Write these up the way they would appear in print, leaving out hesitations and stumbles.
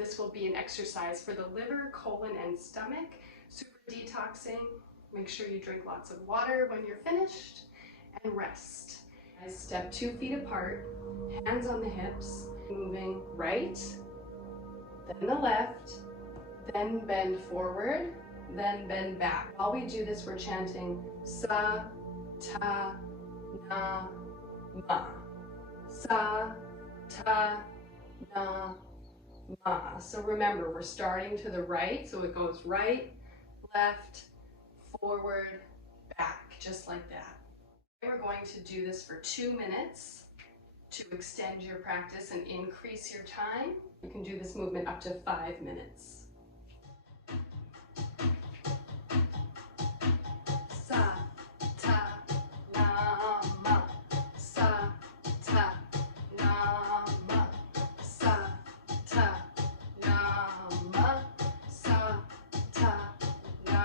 This will be an exercise for the liver, colon, and stomach. Super detoxing. Make sure you drink lots of water when you're finished, and rest. Guys, step 2 feet apart, hands on the hips, moving right, then the left, then bend forward, then bend back. While we do this, we're chanting sa, ta, na, ma. Sa, ta, na, ma. So remember, we're starting to the right, so it goes right, left, forward, back, just like that. We're going to do this for 2 minutes to extend your practice and increase your time. You can do this movement up to 5 minutes. Sa, ta, na, ma. Sa, ta, na, ma. Sa, ta, na, ma. Sa, ta, na,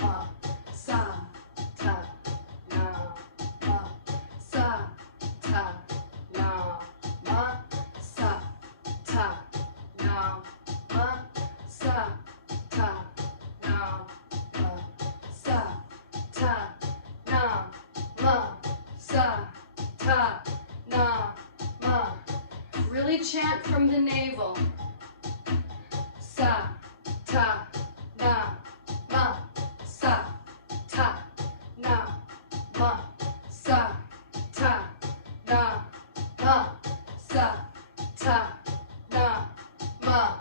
ma. Sa, ta, na, ma. Sa, ta, na, ma. Sa, ta, na, ma. Sa, ta, na, ma. Sa, ta, na, ma. Sa, ta, na, ma. Really chant from the navel. Sa, ta, na, ma. Sa, ta, na, ma. Sa, ta, na, ma. Sa, ta, na, ma.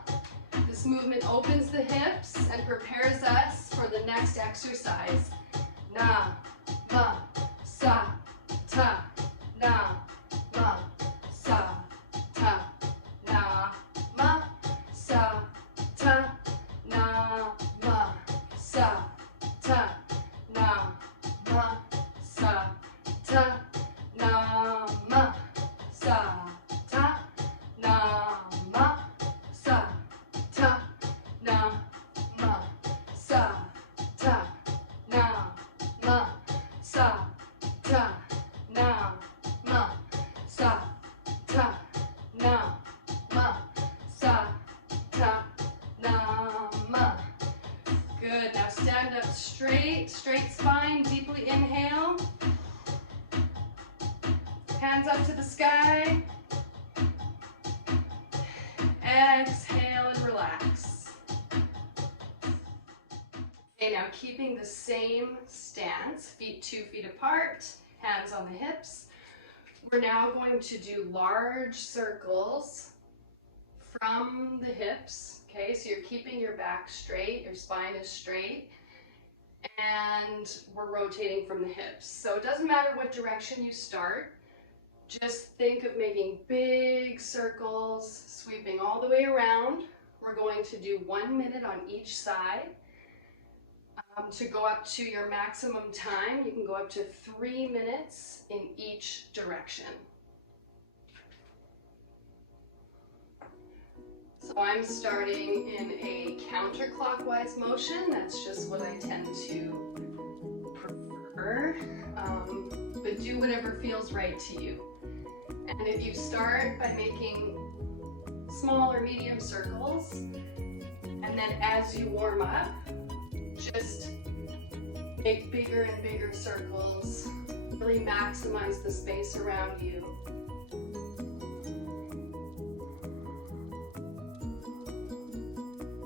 This movement opens the hips and prepares us for the next exercise. Na, ma, sa, ta, na, ma. Sa, ta, na, ma. Sa, ta, na, ma. Sa, ta, na, ma. Sa, ta, na, ma. Sa, ta, na, ma. Sa, ta, na, ma. Sa, ta, na, ma. Sa, ta, na, ma. Sa, ta, na, ma. Sa, ta, na, ma. Good. Now stand up straight, straight spine, deeply inhale. Hands up to the sky. Exhale and relax. Okay, now keeping the same stance, feet 2 feet apart, hands on the hips. We're now going to do large circles from the hips. Okay, so you're keeping your back straight, your spine is straight, and we're rotating from the hips. So it doesn't matter what direction you start. Just think of making big circles, sweeping all the way around. We're going to do 1 minute on each side. To go up to your maximum time, you can go up to 3 minutes in each direction. So I'm starting in a counterclockwise motion. That's just what I tend to prefer. But do whatever feels right to you. And if you start by making small or medium circles, and then as you warm up, just make bigger and bigger circles. Really maximize the space around you.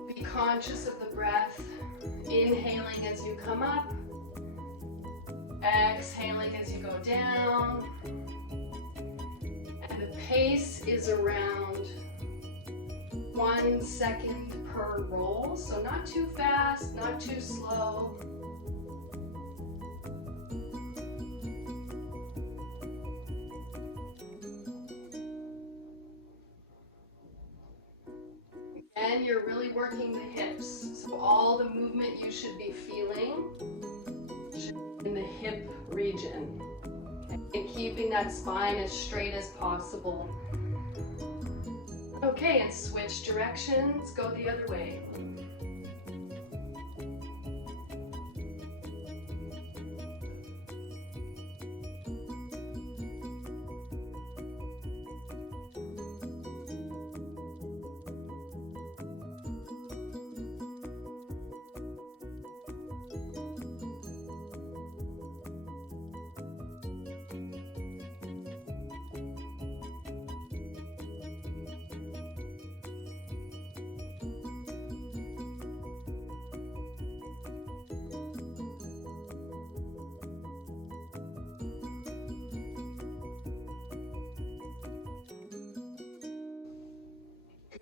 Be conscious of the breath, inhaling as you come up, exhaling as you go down. And the pace is around 1 second per roll, so not too fast, not too slow. And you're really working the hips, so all the movement you should be feeling in the hip region. Okay? And keeping that spine as straight as possible. Okay, and switch directions, go the other way.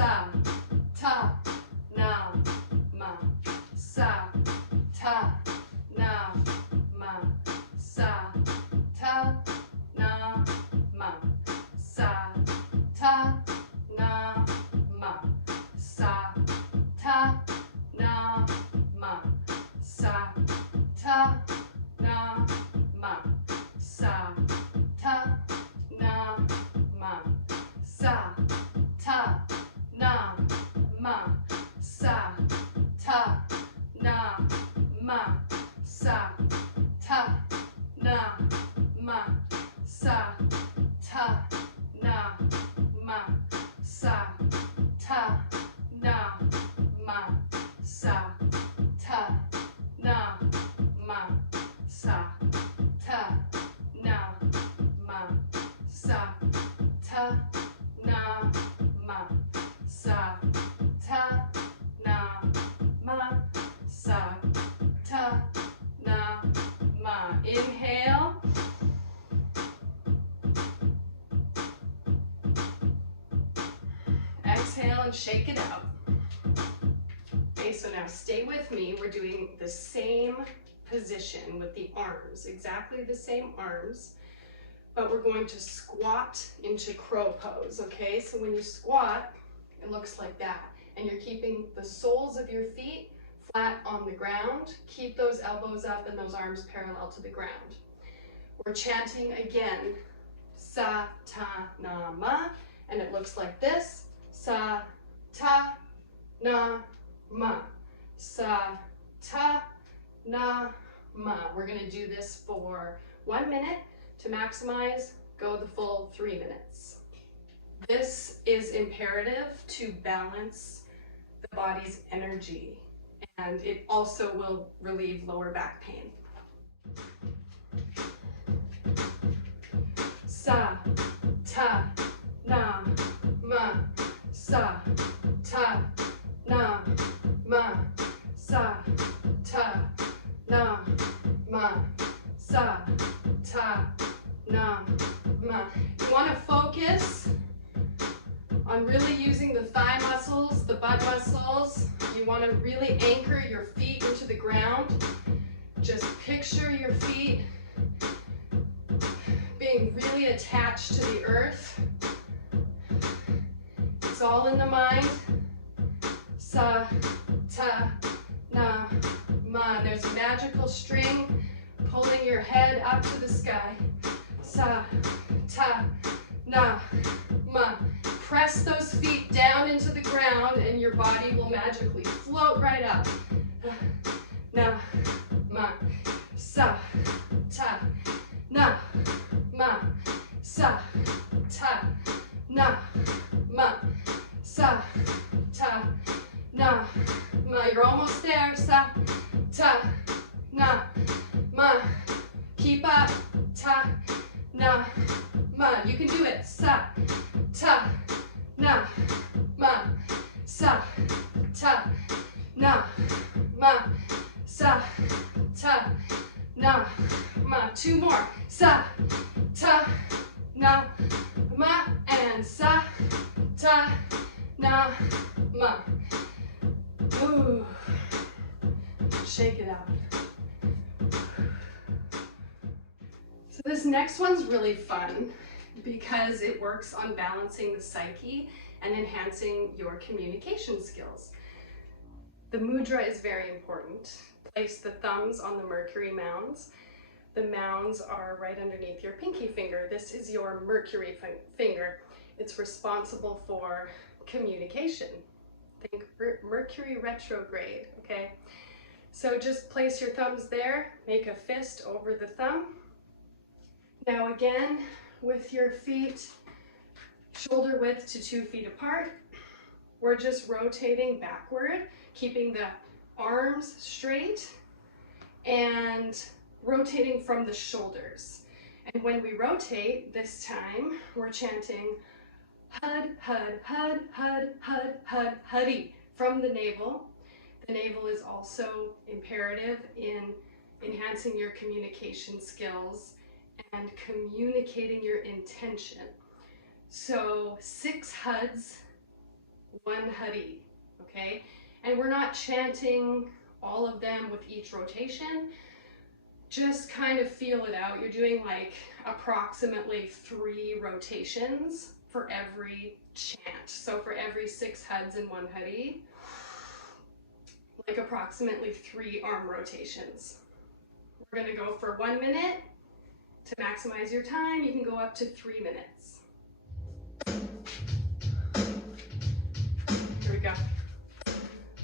sa, ta, na, ma, sa, ta, na, ma, sa, ta, na, ma, sa, ta, na, ma, sa, ta, na, ma, sa, ta, na, ma, sa, ta, na, ma, sa, ta, na, ma, sa, ta, na, ma, sa, ta, na, ma, sa, ta, na, ma, sa, ta, na, ma, sa, ta, na, ma, sa, ta, na, ma, sa, ta, na, ma, sa, ta, na, ma, sa, ta, na, ma. Inhale. Exhale and shake it out. Okay, so now stay with me. We're doing the same position with the arms, exactly the same arms, but we're going to squat into crow pose, okay? So when you squat, it looks like that, and you're keeping the soles of your feet flat on the ground. Keep those elbows up and those arms parallel to the ground. We're chanting again, sa, ta, na, ma, and it looks like this, sa, ta, na, ma, sa, ta, na, ma. We're going to do this for 1 minute. To maximize, go the full 3 minutes. This is imperative to balance the body's energy, and it also will relieve lower back pain. Sa, ta, na, ma, sa, ta, na, ma, sa, ta, na, ma, sa, ta, na, ma. You want to focus on really using the thigh muscles, the butt muscles. You want to really anchor your feet into the ground. Just picture your feet being really attached to the earth. It's all in the mind. Sa, ta, na, ma. There's a magical string pulling your head up to the sky. Sa, ta, na, ma. Press those feet down into the ground and your body will magically float right up. Na, ma, sa, ta, na, ma, sa, ta, na, ma, sa, ta, na, ma. You're almost there. Sa, ta, na, ma. Keep up. Ta, na, ma. You can do it. Sa, ta, na, ma. Sa, ta, na, ma. Sa, ta, na, ma. 2 more. Sa, ta, na, ma. And sa, ta, na, ma. Ooh. Shake it out. So this next one's really fun because it works on balancing the psyche and enhancing your communication skills. The mudra is very important. Place the thumbs on the mercury mounds. The mounds are right underneath your pinky finger. This is your mercury finger. It's responsible for communication. Think Mercury retrograde, okay? So just place your thumbs there, make a fist over the thumb. Now again, with your feet shoulder width to 2 feet apart, we're just rotating backward, keeping the arms straight and rotating from the shoulders. And when we rotate this time, we're chanting hud, hud, hud, hud, hud, hud, huddy from the navel. The navel is also imperative in enhancing your communication skills and communicating your intention. So 6 huds one hari, okay? And we're not chanting all of them with each rotation. Just kind of feel it out. You're doing like approximately 3 rotations for every chant. So for every 6 huds in one hari, like approximately 3 arm rotations. We're gonna go for 1 minute. To maximize your time, you can go up to 3 minutes. Here we go.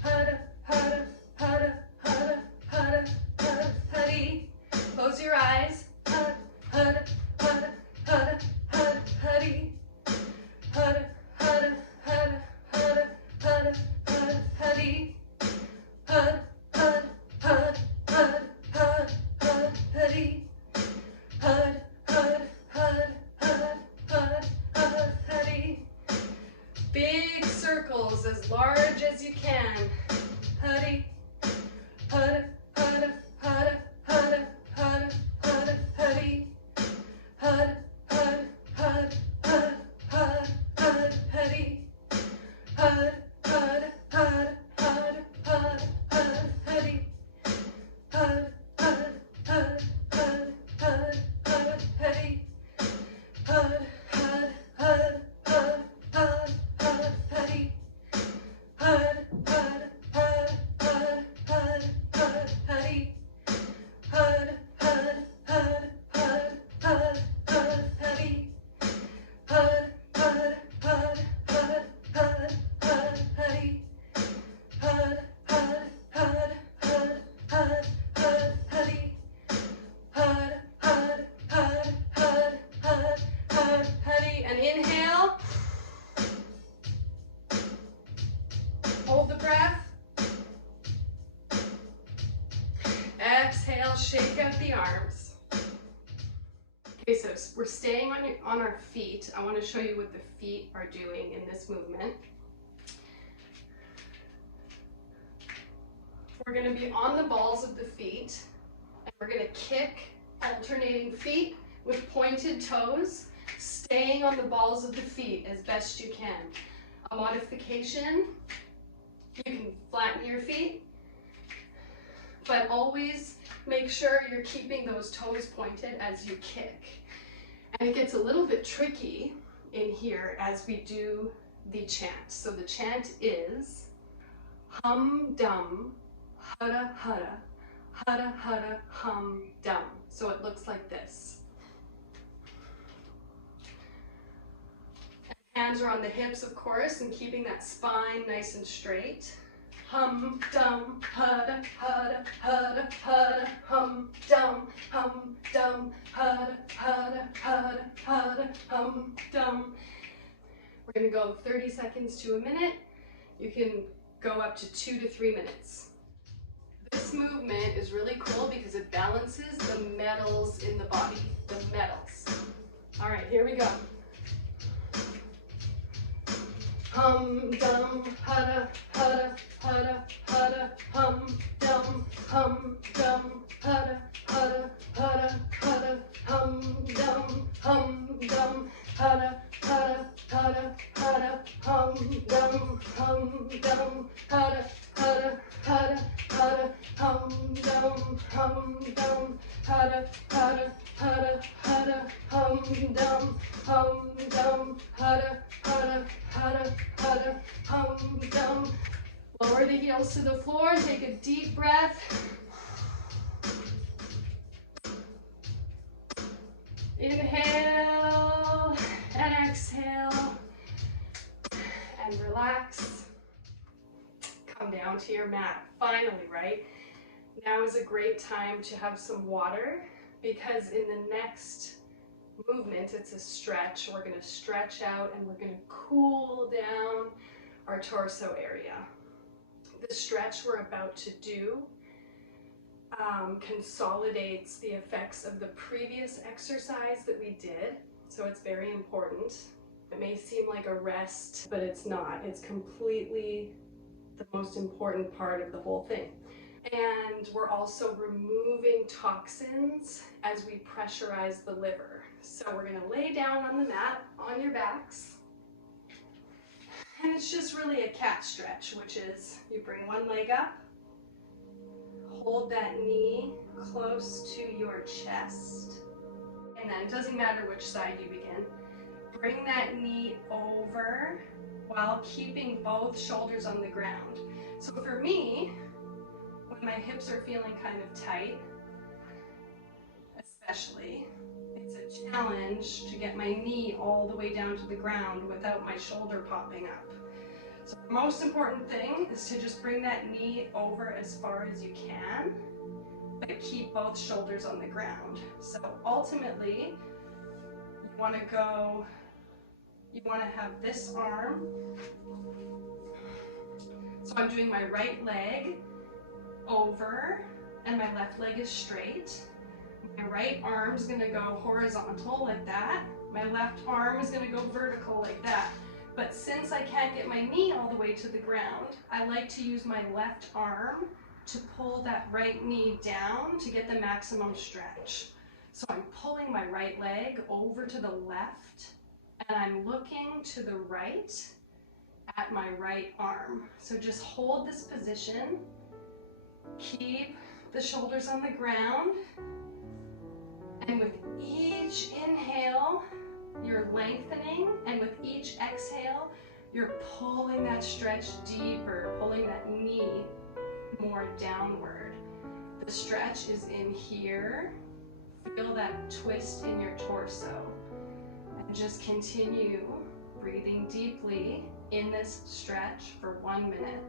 Hada, hada, hada, hada, hada, hada, hari. Close your eyes. Hada, hada, hada, hada, hada, hari. Hada, hada, hada, hada, hada, hada, hari. Hada, hada, hada, hada, hada, hada, hari. Hud, hud, hud, hud, hud, hud, huddy. Big circles as large as you can. Huddy, hud, hud, hud, hud, hud, hud, huddy. Hud, hud, hud, hud, hud, hud, huddy. Hud, hud, hud, hud, hud, hud, huddy. Hud, hud, hud, hud, hud, hud, huddy. Hud, hud, hud, hud, hud, hud, huddy. Hud, hud, hud, hud, hud, hud, huddy. Hud, hud, hud, hud, hud, hud, huddy. Hud, hud, hud, hud, hud, hud, huddy. Hud, hud, hud, hud, hud, hud, huddy. Hud, hud, hud, hud, hud, hud, huddy. And inhale. Hold the breath. Exhale, shake out the arms. Okay, so we're staying on our feet. I want to show you what the feet are doing in this movement. We're going to be on the balls of the feet, and we're going to kick alternating feet with pointed toes, staying on the balls of the feet as best you can. A modification, you can flatten your feet, but always make sure you're keeping those toes pointed as you kick. And it gets a little bit tricky in here as we do the chant. So the chant is hum dum hada hada hada hada hum dum. So it looks like this. Hands are on the hips, of course, and keeping that spine nice and straight. Hum dum hada hada hada hada hum dum hada hada hada hada hum dum. We're going to go 30 seconds to a minute. You can go up to 2 to 3 minutes. This movement is really cool because it balances the metals in the body, the metals. All right, here we go. Hum dum hada hada hada hada hum dum hada hada hada hada hum dum hada hada hada hada hum dum hada hada hada hada hum dum hada hada hada hada hum dum hada hada hada hada hum dum. Lower the heels to the floor and take a deep breath. Inhale and exhale and relax. Come down to your mat. Finally, right? Now is a great time to have some water because in the next movement, it's a stretch. We're going to stretch out and we're going to cool down our torso area. The stretch we're about to do consolidates the effects of the previous exercise that we did. So it's very important. It may seem like a rest, but it's not. It's completely the most important part of the whole thing. And we're also removing toxins as we pressurize the liver. So we're going to lay down on the mat on your backs. And it's just really a cat stretch, which is you bring one leg up, hold that knee close to your chest, and then it doesn't matter which side you begin. Bring that knee over while keeping both shoulders on the ground. So for me, when my hips are feeling kind of tight, especially, it's a challenge to get my knee all the way down to the ground without my shoulder popping up. So the most important thing is to just bring that knee over as far as you can, but keep both shoulders on the ground. So ultimately, you want to have this arm. So I'm doing my right leg over and my left leg is straight. My right arm is going to go horizontal like that. My left arm is going to go vertical like that. But since I can't get my knee all the way to the ground, I like to use my left arm to pull that right knee down to get the maximum stretch. So I'm pulling my right leg over to the left and I'm looking to the right at my right arm. So just hold this position, keep the shoulders on the ground, and with each inhale, you're lengthening, and with each exhale, you're pulling that stretch deeper, pulling that knee more downward. The stretch is in here. Feel that twist in your torso. And just continue breathing deeply in this stretch for 1 minute.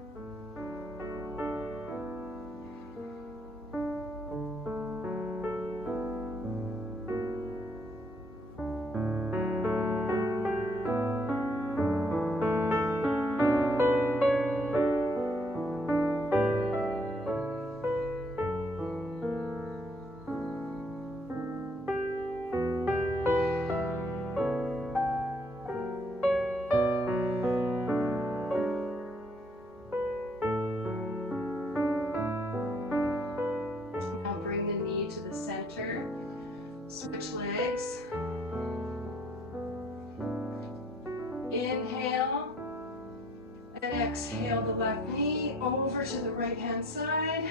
Switch legs. Inhale and exhale the left knee over to the right hand side.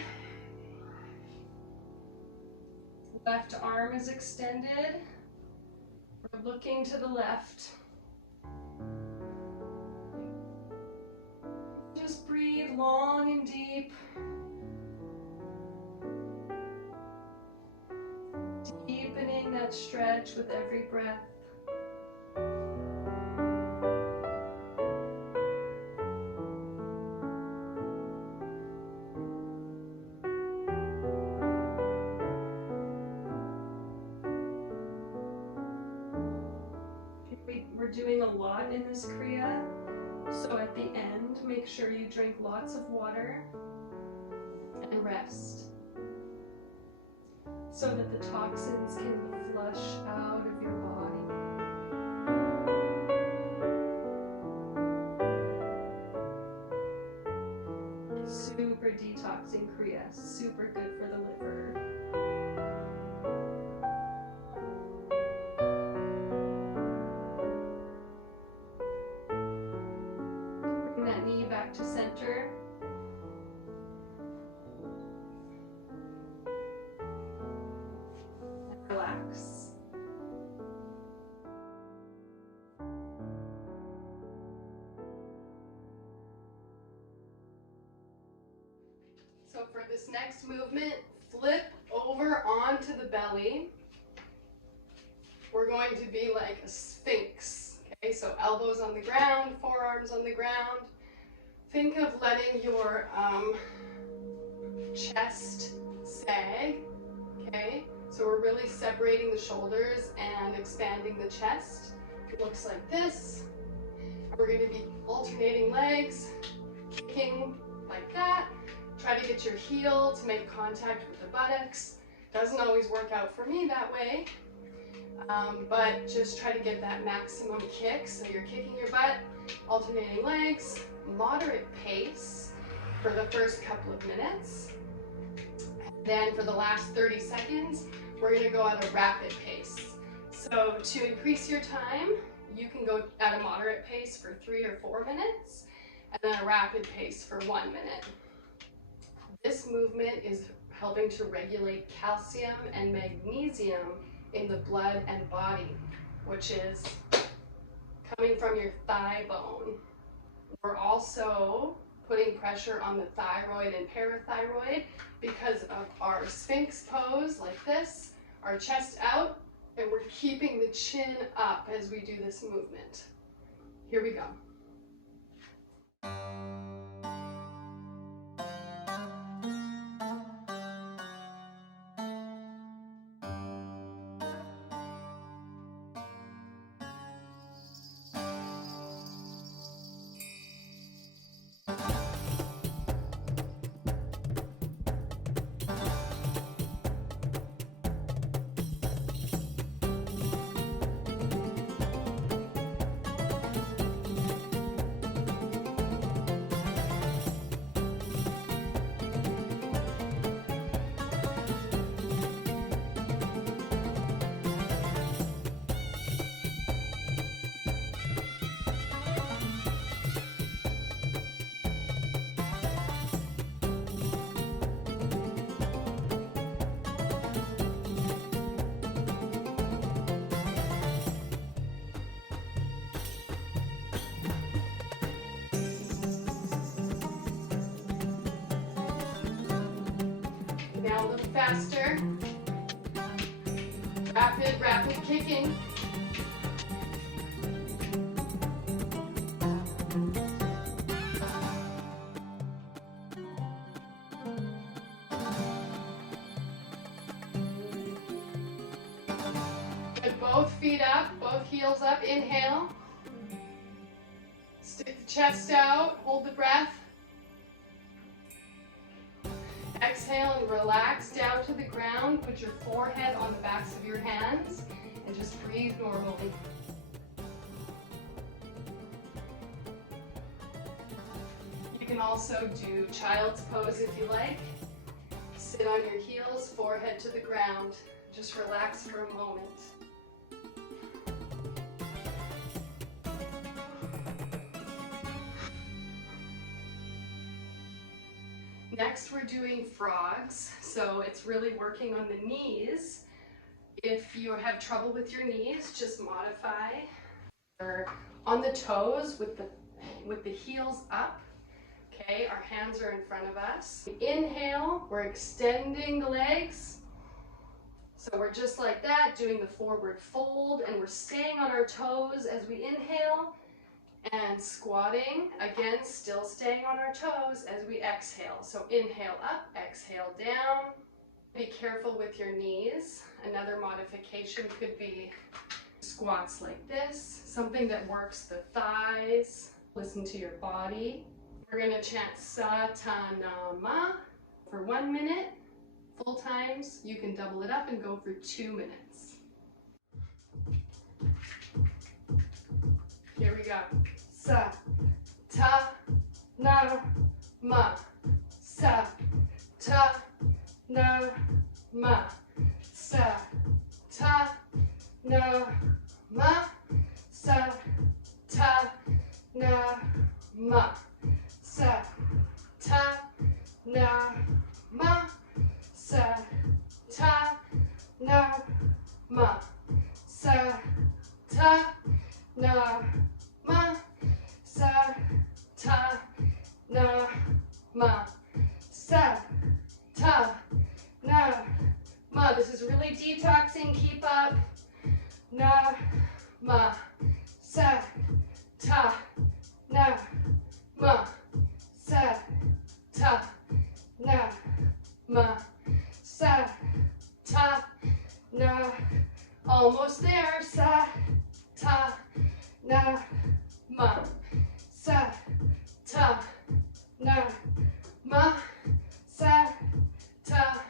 Left arm is extended. We're looking to the left. Just breathe long and deep. Deepening that stretch with every breath. We're doing a lot in this kriya, so at the end, make sure you drink lots of water and rest, so that the toxins can flush out of your body. Super detoxing kriya, super good for the liver. Bring that knee back to center. Relax. So for this next movement, flip over onto the belly. We're going to be like a sphinx. Okay, so elbows on the ground, forearms on the ground. Think of letting your chest sag. Okay. So we're really separating the shoulders and expanding the chest. It looks like this. We're going to be alternating legs, kicking like that. Try to get your heel to make contact with the buttocks. Doesn't always work out for me that way, but just try to get that maximum kick. So you're kicking your butt, alternating legs, moderate pace for the first couple of minutes. Then for the last 30 seconds, we're going to go at a rapid pace. So to increase your time, You can go at a moderate pace for 3 or 4 minutes, and then a rapid pace for 1 minute. This movement is helping to regulate calcium and magnesium in the blood and body, which is coming from your thigh bone. We're also putting pressure on the thyroid and parathyroid because of our Sphinx pose like this, our chest out, and we're keeping the chin up as we do this movement. Here we go. Now a little faster. Rapid kicking. Get both feet up, both heels up. Inhale. Stick the chest out, hold the breath. Exhale and relax down to the ground. Put your forehead on the backs of your hands and just breathe normally. You can also do child's pose if you like. Sit on your heels, forehead to the ground. Just relax for a moment. Next, we're doing frogs, so it's really working on the knees. If you have trouble with your knees, just modify. We're on the toes with the heels up. Okay, our hands are in front of us. Inhale, we're extending the legs. So we're just like that, doing the forward fold, and we're staying on our toes as we inhale. And squatting, again, still staying on our toes as we exhale. So inhale up, exhale down. Be careful with your knees. Another modification could be squats like this, something that works the thighs. Listen to your body. We're going to chant Satanama for 1 minute. Full times, you can double it up and go for 2 minutes. Here we go. Sa, ta, na, ma. Sa, ta, na, ma. Sa, ta, na, ma. Sa, ta, na, ma. Sa, ta, na, ma. Sa, ta, na, ma. Sa, ta, na, ma. Sa, ta, na, ma. Sa, ta, na, ma. This is really detoxing. Keep up. Na, ma. Sa, ta, na, ma. Sa, ta, na, ma. Sa, ta, na. Almost there. Sa, ta, na, ma. Sa, ta, na, ma. Sa, ta,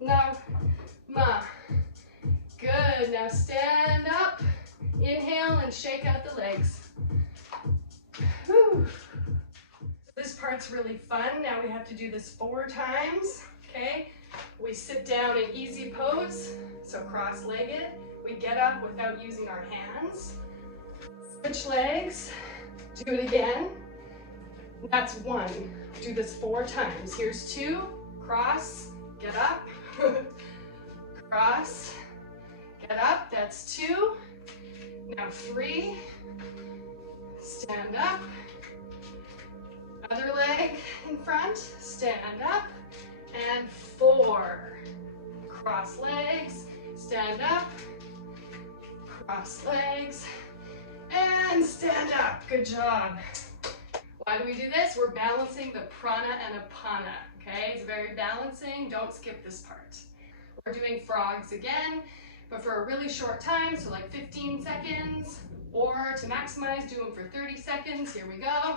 na, ma. Good. Now stand up. Inhale and shake out the legs. Whew. This part's really fun. Now we have to do this 4 times. Okay? We sit down in easy pose, so cross-legged. We get up without using our hands. Switch legs. Do it again. That's 1. Do this 4 times. Here's 2. Cross. Get up. Cross. Get up. That's 2. Now 3. Stand up. Other leg in front. Stand up. And 4. Cross legs. Stand up. Cross legs. And stand up. Good job. Why do we do this? We're balancing the prana and apana. Okay, it's very balancing. Don't skip this part. We're doing frogs again, but for a really short time, so like 15 seconds, or to maximize, do them for 30 seconds. Here we go.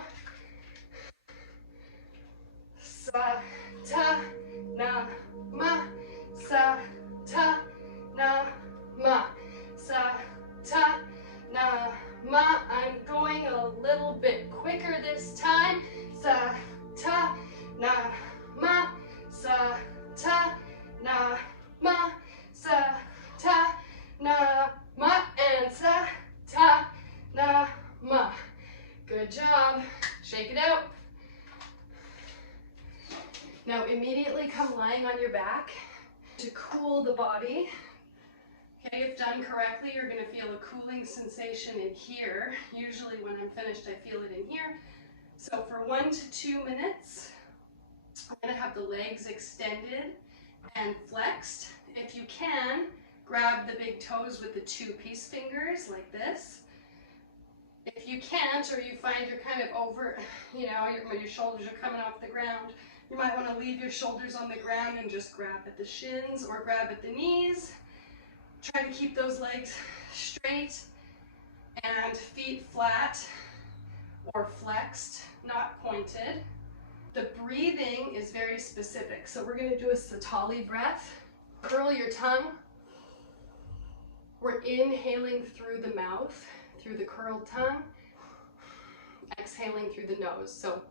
Sa, ta, na, ma. Sa, ta, na, ma. Sa, ta, na, ma. I'm going a little bit quicker this time. Sa, ta, na, ma. Sa, ta, na, ma. Sa, ta, na, ma. And sa, ta, na, ma. Good job. Shake it out. Now immediately come lying on your back to cool the body. Okay, if done correctly, you're going to feel a cooling sensation in here. Usually when I'm finished, I feel it in here. So for 1 to 2 minutes, I'm going to have the legs extended and flexed. If you can, grab the big toes with the 2 peace fingers like this. If you can't, or you find you're kind of over, you know, your shoulders are coming off the ground, you might want to leave your shoulders on the ground and just grab at the shins or grab at the knees. Try to keep those legs straight and feet flat or flexed, not pointed. The breathing is very specific. So we're going to do a Satali breath. Curl your tongue. We're inhaling through the mouth, through the curled tongue, exhaling through the nose. So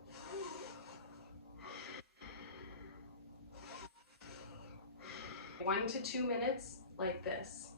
1 to 2 minutes like this.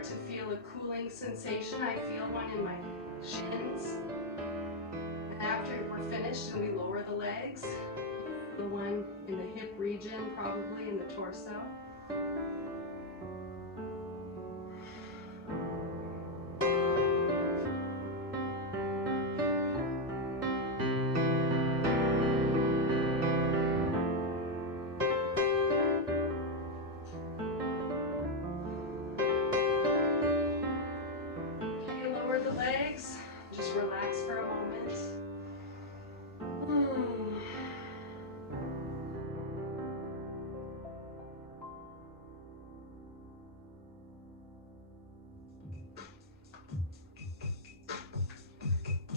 To feel a cooling sensation. I feel one in my shins. And after we're finished and we lower the legs, the one in the hip region, probably in the torso. Legs, just relax for a moment.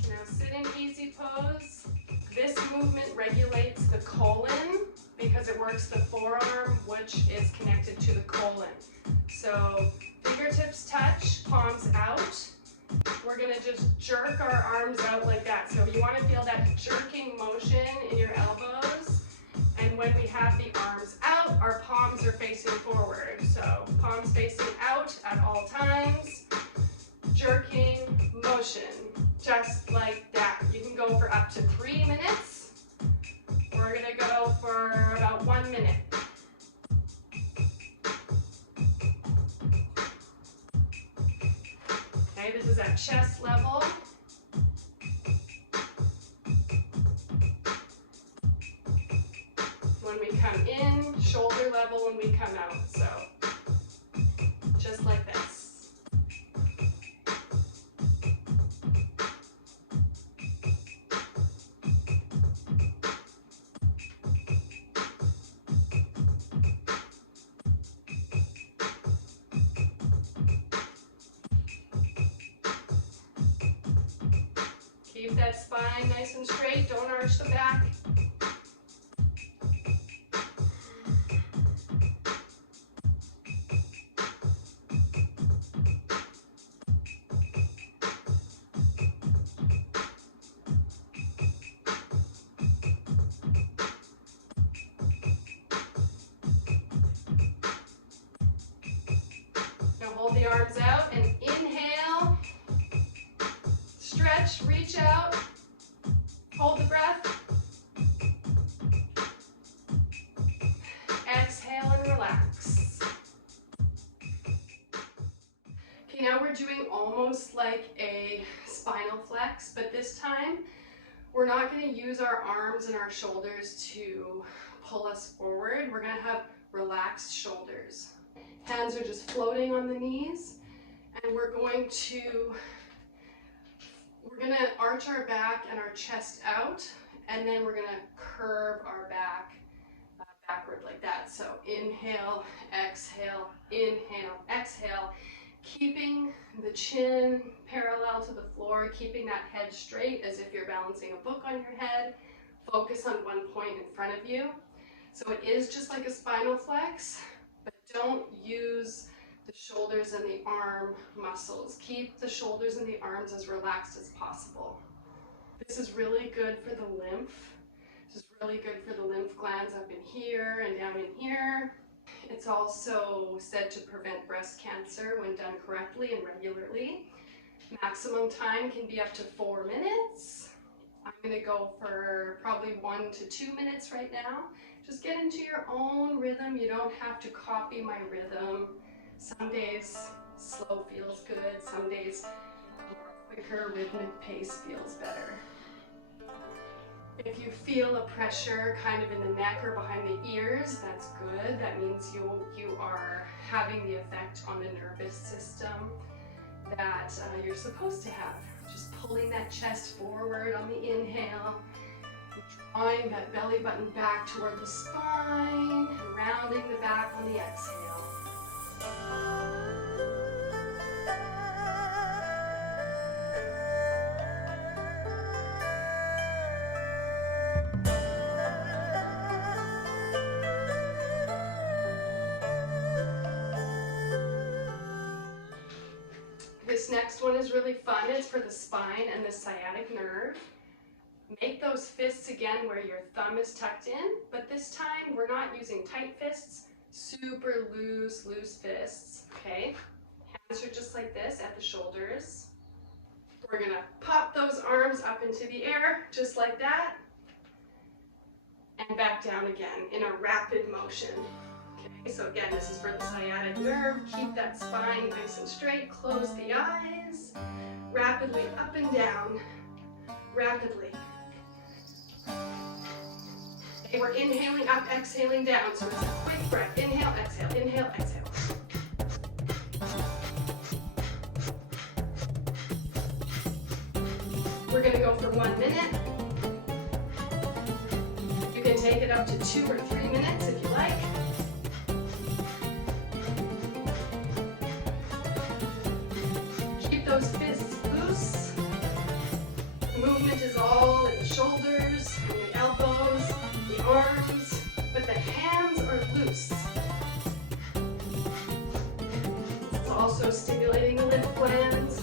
Now sit in easy pose. This movement regulates the colon because it works the forearm, which is connected to the colon. So fingertips touch, palms out. We're going to just jerk our arms out like that. So you want to feel that jerking motion in your elbows. And when we have the arms out, our palms are facing forward. So palms facing out at all times. Jerking motion, just like that. You can go for up to 3 minutes. We're going to go for about 1 minute. Okay, this is at chest level. When we come in, shoulder level when we come out. So just like this. Keep that spine nice and straight. Don't arch the back. Now hold the arms out and inhale. Stretch, reach out. Hold the breath. Exhale and relax. Okay, now we're doing almost like a spinal flex, but this time we're not going to use our arms and our shoulders to pull us forward. We're going to have relaxed shoulders. Hands are just floating on the knees, and we're going to arch our back and our chest out, and then we're going to curve our back backward like that. So inhale, exhale, keeping the chin parallel to the floor, keeping that head straight as if you're balancing a book on your head. Focus on one point in front of you. So it is just like a spinal flex, but don't use the shoulders and the arm muscles. Keep the shoulders and the arms as relaxed as possible. This is really good for the lymph. This is really good for the lymph glands up in here and down in here. It's also said to prevent breast cancer when done correctly and regularly. Maximum time can be up to 4 minutes. I'm going to go for probably 1 to 2 minutes right now. Just get into your own rhythm. You don't have to copy my rhythm. Some days slow feels good, some days quicker rhythmic pace feels better. If you feel a pressure kind of in the neck or behind the ears, that's good. That means you are having the effect on the nervous system that you're supposed to have. Just pulling that chest forward on the inhale, drawing that belly button back toward the spine, and rounding the back on the exhale. This next one is really fun. It's for the spine and the sciatic nerve. Make those fists again where your thumb is tucked in, but this time we're not using tight fists, super loose fists, okay? Hands are just like this at the shoulders. We're gonna pop those arms up into the air, just like that, and back down again in a rapid motion. Okay, so again, this is for the sciatic nerve. Keep that spine nice and straight, close the eyes, rapidly up and down, rapidly. Okay, we're inhaling up, exhaling down, so it's a quick breath. Inhale, exhale, inhale, exhale. We're gonna go for 1 minute. You can take it up to 2 or 3 minutes if you like. Keep those fists loose. The movement is all in the shoulders, in the elbows, the arms, but the hands are loose. It's also stimulating the lymph glands.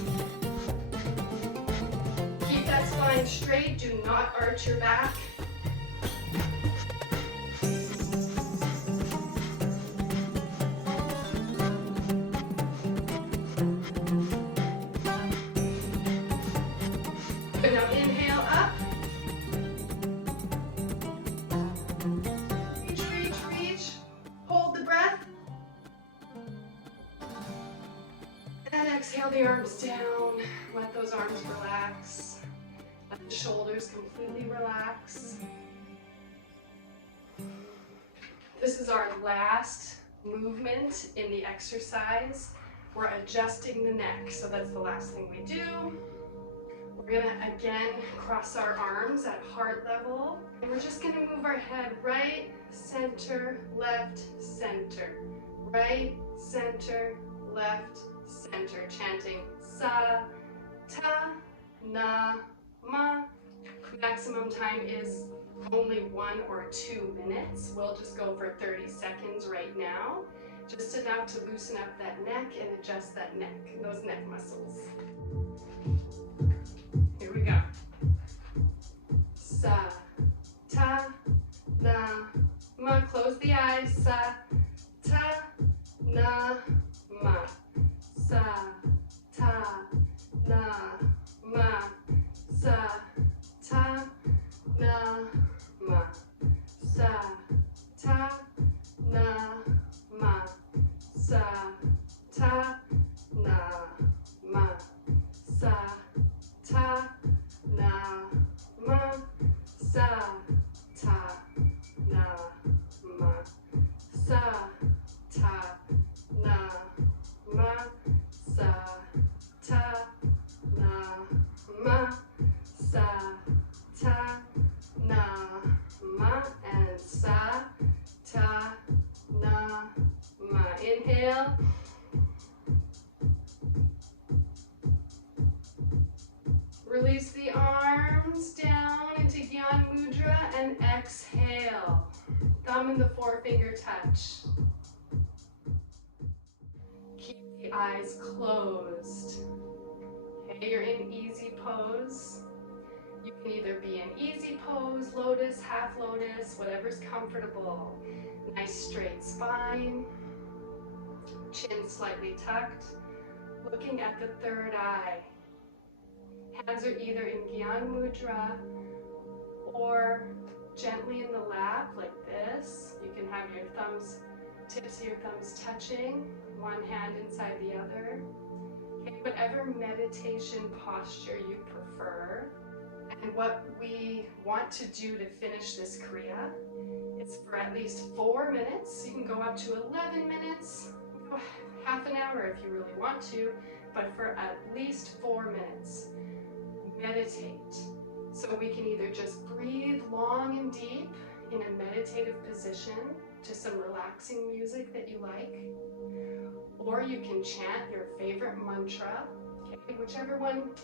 Keep that spine straight, do not arch your back. Good, now inhale up. Reach, reach, reach. Hold the breath. And exhale the arms down. Let those arms relax. Let the shoulders completely relax. This is our last movement in the exercise. We're adjusting the neck, so that's the last thing we do. We're gonna again cross our arms at heart level, and we're just gonna move our head right, center, left, center, right, center, left, center, chanting sa, ta, na, ma. Maximum time is only 1 or 2 minutes. We'll just go for 30 seconds right now. Just enough to loosen up that neck and adjust that neck, those neck muscles. Here we go. Sa, ta, na, ma. Close the eyes. Sa, ta, na, ma. Sa, ta, na, ma. Sa, ta, na, ma. Sa, ta, na, ma. Sa, ta, na, ma. Sa, ta, na, ma. Sa, ta, na, ma. Sa, ta, na, ma. Sa, ta, na, ma. Sa, ta, na, ma. And sa, ta, na, ma. Inhale. Release the arms down into Gyan Mudra and exhale. Thumb and the forefinger touch. Keep the eyes closed. Okay, you're in easy pose. You can either be in easy pose, lotus, half lotus, whatever's comfortable. Nice straight spine. Chin slightly tucked. Looking at the third eye. Hands are either in Gyan Mudra or gently in the lap like this. You can have your thumbs, tips of your thumbs touching, one hand inside the other. Okay, whatever meditation posture you prefer. And what we want to do to finish this kriya is for at least 4 minutes. You can go up to 11 minutes, go half an hour if you really want to, but for at least 4 minutes. Meditate. So we can either just breathe long and deep in a meditative position to some relaxing music that you like, or you can chant your favorite mantra, okay? Whichever one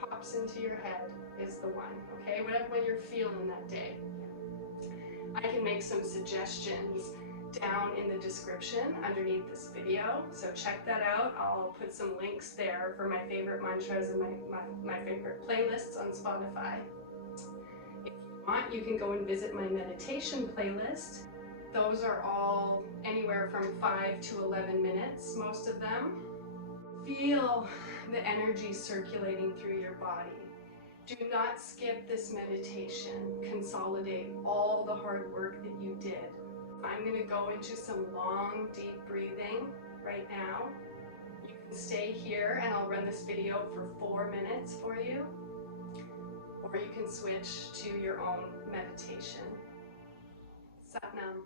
pops into your head is the one, okay? Whatever one you're feeling that day. I can make some suggestions down in the description underneath this video, so check that out. I'll put some links there for my favorite mantras and my favorite playlists on Spotify. If you want, you can go and visit my meditation playlist. Those are all anywhere from 5 to 11 minutes, most of them. Feel the energy circulating through your body. Do not skip this meditation. Consolidate all the hard work that you did. I'm going to go into some long, deep breathing right now. You can stay here and I'll run this video for 4 minutes for you. Or you can switch to your own meditation. Sat Nam.